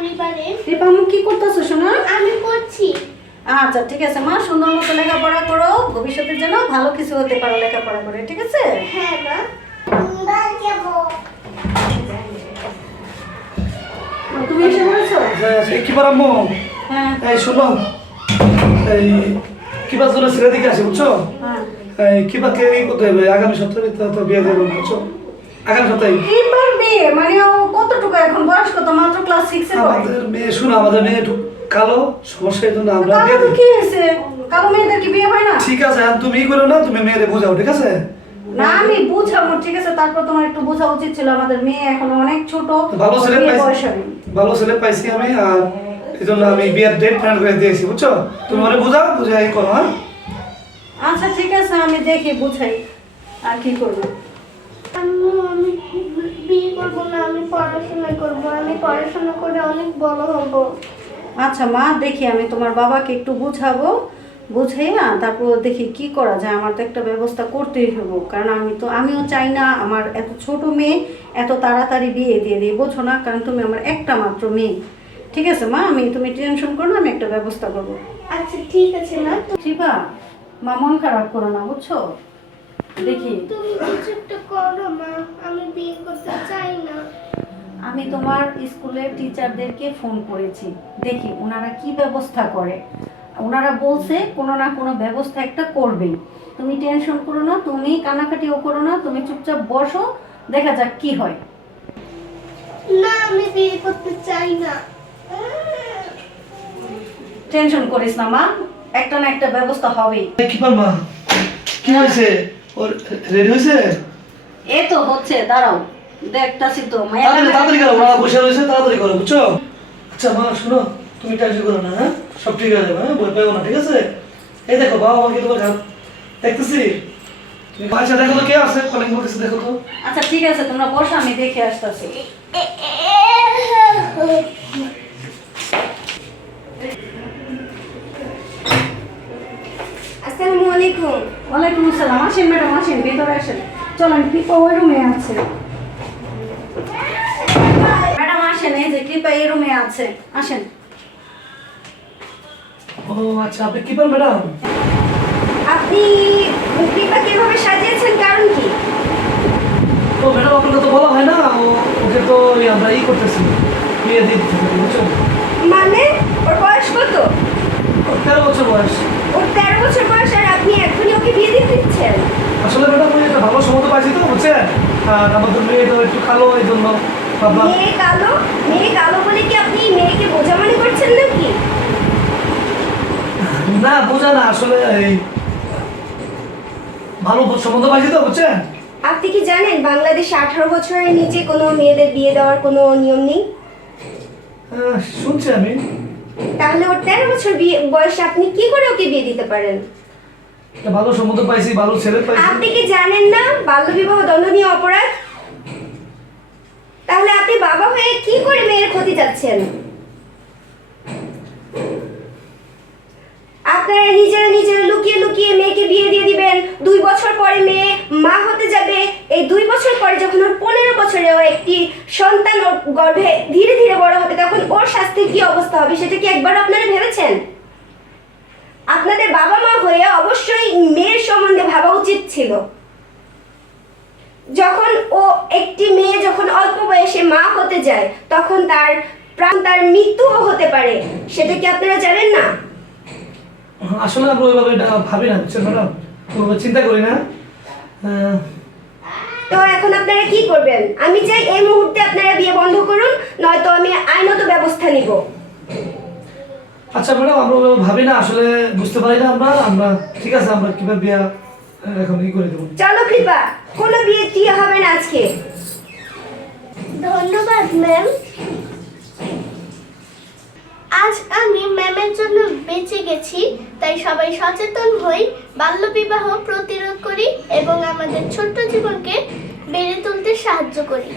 পরিবারে। আম্মু কি করতেছো শোনা? আমি করছি। আচ্ছা ঠিক আছে মা সুন্দর মতো লেখাপড়া করো। ভবিষ্যতের জন্য ভালো কিছু হতে পারো লেখাপড়া করে ঠিক আছে? হ্যাঁ মা। তুমি এসে বলেছ? এই কি আম্মু? হ্যাঁ। এই শোনো। এই কিবা জন্য ছেলে দিকে আসে বুঝছ? হ্যাঁ। এই কিবাকে এই করতে হবে আগামী সপ্তাহে তো তো বিয়ে দেবো বুঝছ? আগামী সপ্তাহে। মানে ও কতটুকু এখন বয়স কত মাত্র ক্লাস সিক্সে পড়ে আমাদের মেয়ে শোনো আমাদের মেয়ে একটু কালো সমস্যার জন্য আমরা কালো কি হয়েছে? কালো মেয়েদের কি বিয়ে হয় না? ঠিক আছে তুমি করো না তুমি মেয়েরে বোঝাও ঠিক আছে? না আমি বুঝাবো ঠিক আছে? তারপর তোমার একটু বোঝা উচিত ছিল আমাদের মেয়ে এখনও অনেক ছোট ভালো ছেলে পাইছি ভালো ছেলে পাইছি আমি আর এই জন্য আমি বিয়ের ডেট ফাইনাল করে দিয়েছি বুঝছ? তুমি ওরে বোঝাও বুঝাই করো হ্যাঁ? আচ্ছা ঠিক আছে আমি দেখি বুঝাই আর কি করব। আম্মু আমি বিয়ে করব না আমি পড়াশোনা করব। আমি পড়াশোনা করে অনেক বড় হব। আচ্ছা মা দেখি আমি তোমার বাবাকে একটু বুঝাবো। বুঝাইয়া তারপর দেখি কি করা যায়। আমার তো একটা ব্যবস্থা করতেই হব। কারণ আমি তো আমিও চাই না আমার এত ছোট মেয়ে এত তাড়াতাড়ি বিয়ে দিয়ে দিই বোঝো না। কারণ তুমি আমার একটা মাত্র মেয়ে। ঠিক আছে মা? আমি তুমি টেনশন করো না আমি একটা ব্যবস্থা করব। আচ্ছা ঠিক আছে তো শিবা মা মন খারাপ করো না বুঝছ? দেখি। তুমি কিছু একটা করো মা। আমি বিয়ে করতে চাই না। আমি তোমার স্কুলের টিচারদেরকে ফোন করেছি। দেখি ওনারা কি ব্যবস্থা করে। ওনারা বলছে কোনো না কোনো ব্যবস্থা একটা করবেই। তুমি টেনশন করো না তুমি কানাকাটিও করো না তুমি চুপচাপ বসো দেখা যাক কি হয়। না আমি বিয়ে করতে চাই না। টেনশন করিস না মা। একটা না একটা ব্যবস্থা হবেই। কি পারমা কি হয়েছে? ওর রেডি হয়েছে এ তো হচ্ছে দাঁড়াও দেখতাছি তো মায়া তাড়াতাড়ি করো মা বসে রয়েছে তাড়াতাড়ি করো বুঝছ আচ্ছা মা শোনো তুমি টেনশন করো না হ্যাঁ সব ঠিক হয়ে যাবে হ্যাঁ ভয় পাবো না ঠিক আছে এই দেখো বাবা আমাকে তোমার ঘাত দেখতেছি তুমি আচ্ছা দেখো তো কে আছে কলিং বলতেছে দেখো তো আচ্ছা ঠিক আছে তোমরা বসো আমি দেখে আসতেছি আসসালামু আলাইকুম। ওয়ালাইকুম আসসালাম। আসেন ম্যাডাম আসেন ভিতরে আসেন। চলেন কৃপা ওই রুমে আছে। ম্যাডাম আসেন এই যে কৃপা এই রুমে আছে। আসেন। ও আচ্ছা আপনি কি ম্যাডাম? আপনি কৃপাকে এভাবে সাজিয়েছেন কারণ কি? ও ম্যাডাম আপনাকে তো বলা হয় না ওকে তো আমরা ই করতেছি বিয়ে দিয়ে দিতে বুঝছ মানে ওর বয়স কত ওর তেরো বছর বয়স ওর তেরো বছর বয়স আর আপনি এখনই ওকে বিয়ে দিতে দিচ্ছেন আসলে ম্যাডাম ওই একটা ভালো সময় পাইছি তো বুঝছেন আর আমাদের মেয়ে তো একটু কালো এই জন্য মেয়ে কালো? মেয়ে কালো বলে কি আপনি মেয়েকে বোঝামানি করছেন নাকি? না বোঝা না আসলে এই ভালো সম্বন্ধ পাইছি তো বুঝছেন? আপনি কি জানেন বাংলাদেশে আঠারো বছরের নিচে কোনো মেয়েদের বিয়ে দেওয়ার কোনো নিয়ম নেই? শুনছি আমি। তাহলে ওর তেরো বছর বিয়ে বয়সে আপনি কি করে ওকে বিয়ে দিতে পারেন? ভালো সম্বন্ধ পাইছি ভালো ছেলে পাইছি। আপনি কি জানেন না বাল্যবিবাহ দণ্ডনীয় অপরাধ বাবা হয়ে কি করে মেয়ের ক্ষতি চাচ্ছেন আপনারা নিজেরা নিজেরা লুকিয়ে লুকিয়ে মেয়েকে বিয়ে দিয়ে দিবেন। দুই বছর পরে মেয়ে মা হতে যাবে। এই দুই বছর পরে যখন ওর পনেরো বছরে ও একটি সন্তান ওর গর্ভে ধীরে ধীরে বড় হবে, তখন ওর স্বাস্থ্যের কি অবস্থা হবে সেটা কি একবার আপনারা ভেবেছেন? আপনাদের বাবা মা হয়ে অবশ্যই মেয়ের সম্বন্ধে ভাবা উচিত ছিল। যখন ও একটি মেয়ে যখন অল্প বয়সে মা হতে যায় তখন তার প্রাণ তার মৃত্যুও হতে পারে। সেটা কি আপনারা জানেন না? আসলে আমরা ওইভাবে এটা ভাবি না বুঝছেন ম্যাডাম? ওইভাবে চিন্তা করি না। তো এখন আপনারা কি করবেন? আমি চাই এই মুহূর্তে আপনারা বিয়ে বন্ধ করুন নয়তো আমি আইনত ব্যবস্থা নিব। আচ্ছা ম্যাডাম আমরা ওইভাবে ভাবি না আসলে বুঝতে পারি না আমরা আমরা ঠিক আছে আমরা কীভাবে বিয়া এখন ই করে দেবো। চলো কৃপা কোনো বিয়ে টিয়ে হবে না আজকে। ধন্যবাদ ম্যাম। আজ আমি ম্যামের জন্য বেঁচে গেছি তাই সবাই সচেতন হই বাল্যবিবাহ প্রতিরোধ করি এবং আমাদের ছোট্ট জীবনকে বেড়ে তুলতে সাহায্য করি।